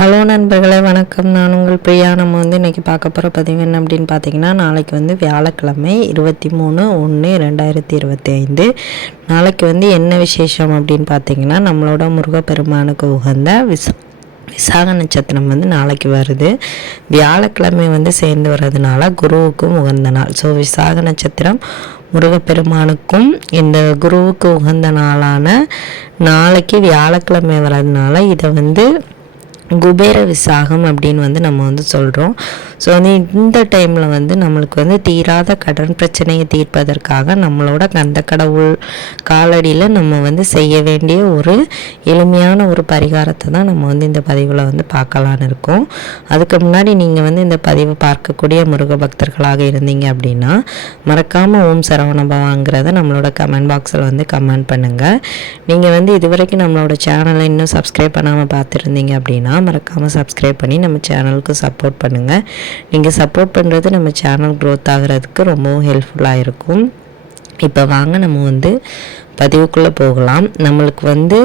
Hello நண்பர்களே வணக்கம். நான் உங்கள் பிரியா. நம்ம வந்து இன்றைக்கி பார்க்க போகிற பதிவு என்ன அப்படின்னு பார்த்தீங்கன்னா நாளைக்கு வந்து வியாழக்கிழமை இருபத்தி மூணு ஒன்று ரெண்டாயிரத்தி இருபத்தி ஐந்து. நாளைக்கு வந்து என்ன விசேஷம் அப்படின்னு பார்த்தீங்கன்னா நம்மளோட முருகப்பெருமானுக்கு உகந்த விச விசாக நட்சத்திரம் வந்து நாளைக்கு வருது. வியாழக்கிழமை வந்து சேர்ந்து வர்றதுனால குருவுக்கும் உகந்த நாள். ஸோ விசாக நட்சத்திரம் முருகப்பெருமானுக்கும் இந்த குருவுக்கு உகந்த நாளான நாளைக்கு வியாழக்கிழமை வர்றதுனால இதை வந்து குபேர விசாகம் அப்படின்னு வந்து நம்ம வந்து சொல்கிறோம் ஸோ வந்து இந்த டைமில் வந்து நம்மளுக்கு வந்து தீராத கடன் பிரச்சனையை தீர்ப்பதற்காக நம்மளோட கந்த கடவுள் காலடியில் நம்ம வந்து செய்ய வேண்டிய ஒரு எளிமையான ஒரு பரிகாரத்தை தான் நம்ம வந்து இந்த பதிவில் வந்து பார்க்கலான்னு இருக்கோம். அதுக்கு முன்னாடி நீங்கள் வந்து இந்த பதிவை பார்க்கக்கூடிய முருக பக்தர்களாக இருந்தீங்க அப்படின்னா மறக்காமல் ஓம் சரவணபவாங்கிறத நம்மளோட கமெண்ட் பாக்ஸில் வந்து கமெண்ட் பண்ணுங்கள் நீங்கள் வந்து இதுவரைக்கும் நம்மளோட சேனலை இன்னும் சப்ஸ்கிரைப் பண்ணாமல் பார்த்துருந்தீங்க அப்படின்னா மறக்காமல் சப்ஸ்கிரைப் பண்ணி நம்ம சேனலுக்கு சப்போர்ட் பண்ணுங்கள் நீங்கள் சப்போர்ட் பண்ணுறது நம்ம சேனல் க்ரோத் ஆகிறதுக்கு ரொம்பவும் ஹெல்ப்ஃபுல்லாக இருக்கும். இப்போ வாங்க நம்ம வந்து பதிவுக்குள்ளே போகலாம். நம்மளுக்கு வந்து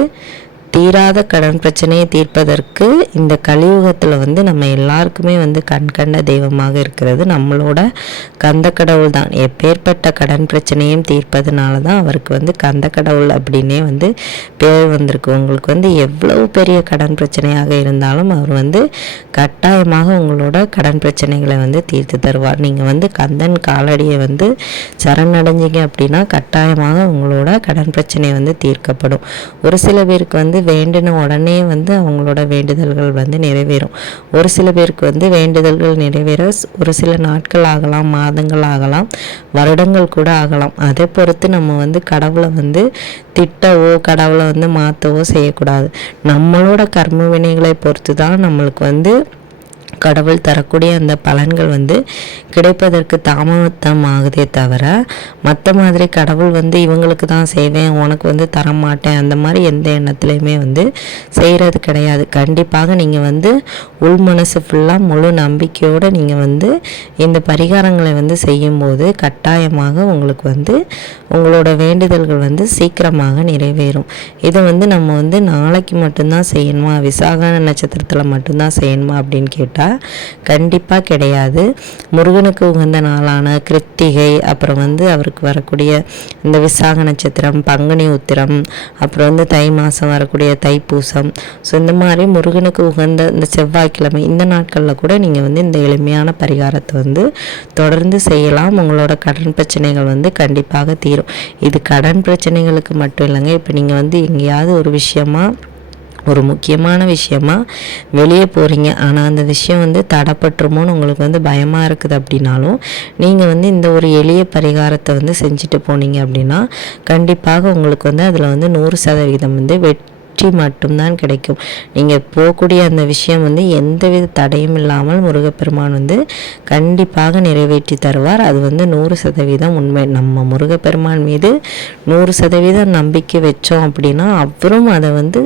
தீராத கடன் பிரச்சனையை தீர்ப்பதற்கு இந்த கலியுகத்தில் வந்து நம்ம எல்லாருக்குமே வந்து கண் கண்ட தெய்வமாக இருக்கிறது நம்மளோட கந்த கடவுள் தான். எப்பேற்பட்ட கடன் பிரச்சனையும் தீர்ப்பதனால தான் அவருக்கு வந்து கந்த கடவுள் அப்படின்னே வந்து பேர் வந்திருக்கு. உங்களுக்கு வந்து எவ்வளவு பெரிய கடன் பிரச்சனையாக இருந்தாலும் அவர் வந்து கட்டாயமாக உங்களோட கடன் பிரச்சனைகளை வந்து தீர்த்து தருவார். நீங்கள் வந்து கந்தன் காலடியை வந்து சரணடைஞ்சிங்க அப்படின்னா கட்டாயமாக உங்களோட கடன் பிரச்சனை வந்து தீர்க்கப்படும். ஒரு சில பேருக்கு வந்து வேண்டின உடனே வந்து அவங்களோட வேண்டுதல்கள் வந்து நிறைவேறும். ஒரு சில பேருக்கு வந்து வேண்டுதல்கள் நிறைவேற ஒரு சில நாட்கள் ஆகலாம் மாதங்கள் ஆகலாம் வருடங்கள் கூட ஆகலாம். அதை பொறுத்து நம்ம வந்து கடவுளை வந்து திட்டவோ கடவுளை வந்து மாற்றவோ செய்யக்கூடாது. நம்மளோட கர்ம வினைகளை பொறுத்து தான் நம்மளுக்கு வந்து கடவுள் தரக்கூடிய அந்த பலன்கள் வந்து கிடைப்பதற்கு தாமதம் ஆகுதே தவிர மற்ற மாதிரி கடவுள் வந்து இவங்களுக்கு தான் செய்வேன் உனக்கு வந்து தரமாட்டேன் அந்த மாதிரி எந்த எண்ணத்துலையுமே வந்து செய்கிறது கிடையாது. கண்டிப்பாக நீங்கள் வந்து உள் மனசு ஃபுல்லாக முழு நம்பிக்கையோடு நீங்கள் வந்து இந்த பரிகாரங்களை வந்து செய்யும்போது கட்டாயமாக உங்களுக்கு வந்து உங்களோட வேண்டுதல்கள் வந்து சீக்கிரமாக நிறைவேறும். இதை வந்து நம்ம வந்து நாளைக்கு மட்டும்தான் செய்யணுமா? விசாக நட்சத்திரத்தில் மட்டும்தான் செய்யணுமா அப்படின்னு கேட்டால் கண்டிப்பாக கிடையாது. முருகனுக்கு உகந்த நாளான கிருத்திகை அப்புறம் வந்து அவருக்கு வரக்கூடிய இந்த விசாக நட்சத்திரம் பங்குனி உத்திரம் அப்புறம் வந்து தை மாதம் வரக்கூடிய தைப்பூசம். ஸோ இந்த மாதிரி முருகனுக்கு உகந்த இந்த செவ்வாய்க்கிழமை இந்த நாட்களில் கூட நீங்கள் வந்து இந்த எளிமையான பரிகாரத்தை வந்து தொடர்ந்து செய்யலாம். உங்களோட கடன் பிரச்சனைகள் வந்து கண்டிப்பாக தீரும். இது கடன் பிரச்சனைகளுக்கு மட்டும் இல்லைங்க. இப்போ நீங்கள் வந்து எங்கேயாவது ஒரு விஷயமா ஒரு முக்கியமான விஷயமா வெளியே போகிறீங்க ஆனால் அந்த விஷயம் வந்து தடப்பட்டுருமோன்னு உங்களுக்கு வந்து பயமாக இருக்குது அப்படின்னாலும் நீங்கள் வந்து இந்த ஒரு எளிய பரிகாரத்தை வந்து செஞ்சுட்டு போனீங்க அப்படின்னா கண்டிப்பாக உங்களுக்கு வந்து அதில் வந்து நூறு சதவீதம் வந்து வெட் வெற்றி மட்டும்தான் கிடைக்கும். நீங்கள் போகக்கூடிய அந்த விஷயம் வந்து எந்தவித தடையும் இல்லாமல் முருகப்பெருமான் வந்து கண்டிப்பாக நிறைவேற்றி தருவார். அது வந்து நூறு சதவீதம் உண்மை. நம்ம முருகப்பெருமான் மீது நூறு சதவீதம் நம்பிக்கை வச்சோம் அப்படின்னா அவரும் அதை வந்து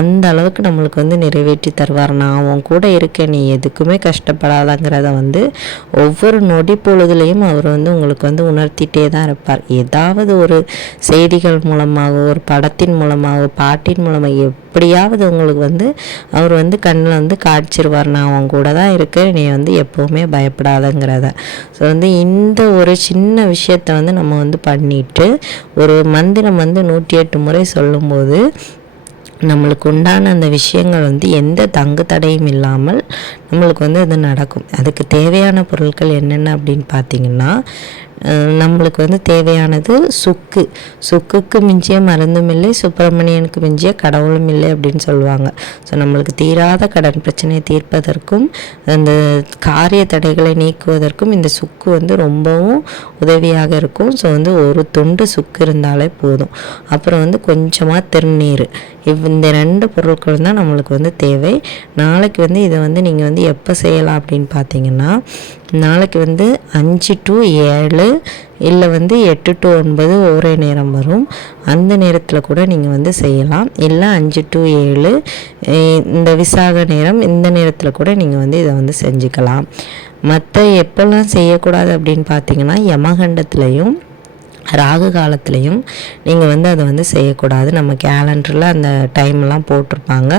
அந்த அளவுக்கு நம்மளுக்கு வந்து நிறைவேற்றி தருவார். நான் அவன் கூட இருக்கேன் நீ எதுக்குமே கஷ்டப்படாதங்கிறத வந்து ஒவ்வொரு நொடி பொழுதுலையும் அவர் வந்து உங்களுக்கு வந்து உணர்த்திட்டே தான் இருப்பார். ஏதாவது ஒரு செய்திகள் மூலமாக ஒரு படத்தின் மூலமாக பாட்டின் மூலமாக நம்ம எப்படியாவது உங்களுக்கு வந்து அவர் வந்து கண்ணில் வந்து காய்ச்சிருவார் நான் அவன் கூட தான் இருக்கேன் நீ வந்து எப்போவுமே பயப்படாதங்கிறத. ஸோ வந்து இந்த ஒரு சின்ன விஷயத்த வந்து நம்ம வந்து பண்ணிட்டு ஒரு மந்திரம் வந்து நூற்றி எட்டு முறை சொல்லும்போது நம்மளுக்கு உண்டான அந்த விஷயங்கள் வந்து எந்த தங்கு தடையும் இல்லாமல் நம்மளுக்கு வந்து அது நடக்கும். அதுக்கு தேவையான பொருட்கள் என்னென்ன அப்படின்னு பார்த்தீங்கன்னா நம்மளுக்கு வந்து தேவையானது சுக்கு. சுக்குக்கு மிஞ்சிய மருந்தும் இல்லை சுப்பிரமணியனுக்கு மிஞ்சிய கடவுளும் இல்லை அப்படின்னு சொல்லுவாங்க. ஸோ நம்மளுக்கு தீராத கடன் பிரச்சனையை தீர்ப்பதற்கும் அந்த காரிய தடைகளை நீக்குவதற்கும் இந்த சுக்கு வந்து ரொம்பவும் உதவியாக இருக்கும். ஸோ வந்து ஒரு துண்டு சுக்கு இருந்தாலே போதும். அப்புறம் வந்து கொஞ்சமாக திருநீர். இவ் இந்த ரெண்டு பொருட்கள் தான் நம்மளுக்கு வந்து தேவை. நாளைக்கு வந்து இதை வந்து நீங்கள் வந்து எப்போ செய்யலாம் அப்படின்னு பார்த்தீங்கன்னா நாளைக்கு வந்து அஞ்சு டு ஏழு இல்லை வந்து எட்டு டு ஒன்பது ஒரே நேரம் வரும். அந்த நேரத்தில் கூட நீங்கள் வந்து செய்யலாம். இல்லை அஞ்சு டு ஏழு இந்த விசாக நேரம் இந்த நேரத்தில் கூட நீங்கள் வந்து இதை வந்து செஞ்சுக்கலாம். மற்ற எப்போல்லாம் செய்யக்கூடாது அப்படின்னு பார்த்தீங்கன்னா யமகண்டத்துலேயும் ராகு காலத்துலேயும் நீங்கள் வந்து அதை வந்து செய்யக்கூடாது. நம்ம கேலண்டரில் அந்த டைம்லாம் போட்டிருப்பாங்க.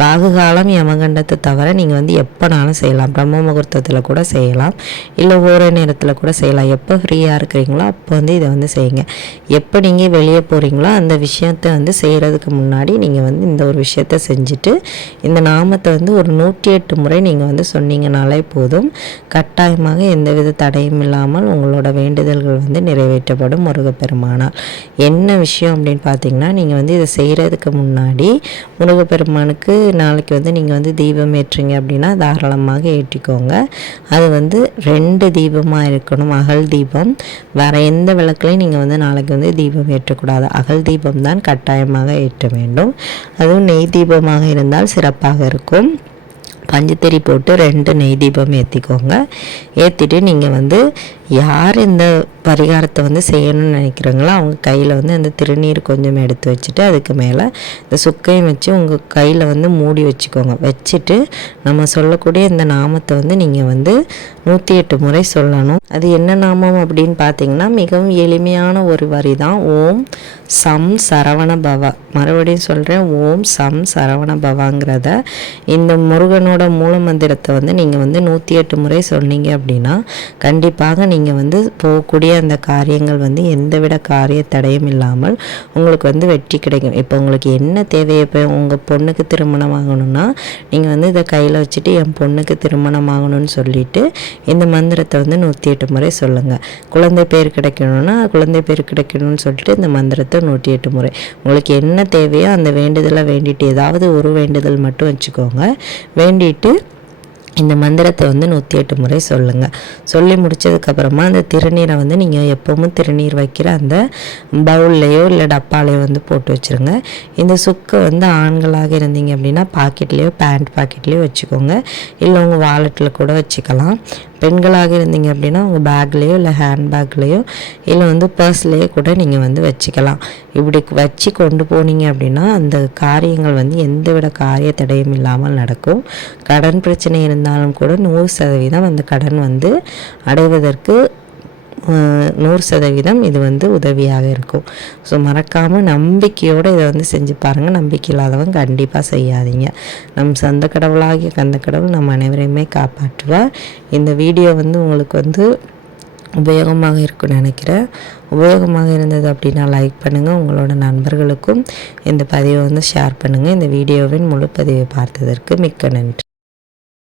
ராகு காலம் யமகண்டத்தை தவிர நீங்கள் வந்து எப்போனாலும் செய்யலாம். பிரம்ம முகூர்த்தத்தில் கூட செய்யலாம். இல்லை ஓர நேரத்தில் கூட செய்யலாம். எப்போ ஃப்ரீயாக இருக்கிறீங்களோ அப்போ வந்து இதை வந்து செய்யுங்க. எப்போ நீங்கள் வெளியே போகிறீங்களோ அந்த விஷயத்தை வந்து செய்கிறதுக்கு முன்னாடி நீங்கள் வந்து இந்த ஒரு விஷயத்த செஞ்சுட்டு இந்த நாமத்தை வந்து ஒரு நூற்றி எட்டு முறை நீங்கள் வந்து சொன்னீங்கனாலே போதும். கட்டாயமாக எந்தவித தடையும் இல்லாமல் உங்களோட வேண்டுதல்கள் வந்து நிறைவேற்றப்படும். முருகப்பெருமானால் என்ன விஷயம் அப்படின்னு பார்த்தீங்கன்னா நீங்கள் வந்து இதை செய்கிறதுக்கு முன்னாடி முருகப்பெருமானுக்கு நாளைக்கு வந்து நீங்கள் வந்து தீபம் ஏற்றுங்க அப்படின்னா தாராளமாக ஏற்றிக்கோங்க. அது வந்து ரெண்டு தீபமாக இருக்கணும். அகல் தீபம். வேறு எந்த விளக்குலையும் நீங்கள் வந்து நாளைக்கு வந்து தீபம் ஏற்றக்கூடாது. அகல் தீபம் தான் கட்டாயமாக ஏற்ற வேண்டும். அதுவும் நெய் தீபமாக இருந்தால் சிறப்பாக இருக்கும். பஞ்சத்திரி போட்டு ரெண்டு நெய் தீபம் ஏற்றிக்கோங்க ஏற்றிட்டு நீங்கள் வந்து யார் இந்த பரிகாரத்தை வந்து செய்யணும்னு நினைக்கிறாங்களோ அவங்க கையில் வந்து அந்த திருநீர் கொஞ்சம் எடுத்து வச்சுட்டு அதுக்கு மேலே இந்த சுக்கையும் வச்சு உங்கள் கையில் வந்து மூடி வச்சுக்கோங்க. வச்சுட்டு நம்ம சொல்லக்கூடிய இந்த நாமத்தை வந்து நீங்கள் வந்து நூற்றி எட்டு முறை சொல்லணும். அது என்ன நாமம் அப்படின்னு பார்த்தீங்கன்னா மிகவும் எளிமையான ஒரு வரி தான் ஓம் சம் சரவண பவ. மறுபடியும் சொல்கிறேன் ஓம் சம் சரவண பவாங்கிறத இந்த முருகனோட மூல மந்திரத்தை வந்து நீங்கள் வந்து நூற்றி எட்டு முறை சொன்னீங்க அப்படின்னா கண்டிப்பாக நீங்கள் நீங்கள் வந்து போகக்கூடிய அந்த காரியங்கள் வந்து எந்தவித காரிய தடையும் இல்லாமல் உங்களுக்கு வந்து வெற்றி கிடைக்கும். இப்போ உங்களுக்கு என்ன தேவையை இப்போ உங்கள் பொண்ணுக்கு திருமணம் ஆகணும்னா நீங்கள் வந்து இதை கையில் வச்சுட்டு என் பொண்ணுக்கு திருமணம் ஆகணும்னு சொல்லிட்டு இந்த மந்திரத்தை வந்து நூற்றி எட்டு முறை சொல்லுங்கள் குழந்தை பேர் கிடைக்கணும்னா குழந்தை பேர் கிடைக்கணும்னு சொல்லிட்டு இந்த மந்திரத்தை நூற்றி எட்டு முறை. உங்களுக்கு என்ன தேவையோ அந்த வேண்டுதலை வேண்டிட்டு ஏதாவது ஒரு வேண்டுதல் மட்டும் வச்சுக்கோங்க. வேண்டிட்டு இந்த மந்திரத்தை வந்து நூற்றி எட்டு முறை சொல்லுங்கள் சொல்லி முடித்ததுக்கப்புறமா அந்த திருநீரை வந்து நீங்கள் எப்போவும் திருநீர் வைக்கிற அந்த பவுல்லையோ இல்லை டப்பாலையோ வந்து போட்டு வச்சுருங்க. இந்த சுக்கை வந்து ஆண்களாக இருந்தீங்க அப்படின்னா பாக்கெட்லேயோ பேண்ட் பாக்கெட்லேயோ வச்சுக்கோங்க. இல்லை உங்கள் வாலெட்டில் கூட வச்சுக்கலாம். பெண்களாக இருந்தீங்க அப்படின்னா உங்கள் பேக்லேயோ இல்லை ஹேண்ட் பேக்லேயோ இல்லை வந்து பர்ஸ்லேயோ கூட நீங்கள் வந்து வச்சுக்கலாம். இப்படி வச்சு கொண்டு போனீங்க அப்படின்னா அந்த காரியங்கள் வந்து எந்த விட காரிய தடையும் இல்லாமல் நடக்கும். கடன் பிரச்சனை இருந்தாலும் கூட நூறு சதவீதம் அந்த கடன் வந்து அடைவதற்கு நூறு சதவீதம் இது வந்து உதவியாக இருக்கும். ஸோ மறக்காமல் நம்பிக்கையோடு இதை வந்து செஞ்சு பாருங்கள் நம்பிக்கை இல்லாதவங்க கண்டிப்பாக செய்யாதீங்க. நம் சொந்த கடவுளாகிய கந்த கடவுள் நம் அனைவரையுமே காப்பாற்றுவார். இந்த வீடியோ வந்து உங்களுக்கு வந்து உபயோகமாக இருக்கும்னு நினைக்கிறேன். உபயோகமாக இருந்தது அப்படின்னா லைக் பண்ணுங்கள் உங்களோட நண்பர்களுக்கும் இந்த பதிவை வந்து ஷேர் பண்ணுங்கள் இந்த வீடியோவின் முழு பதிவை பார்த்ததற்கு மிக்க நன்றி.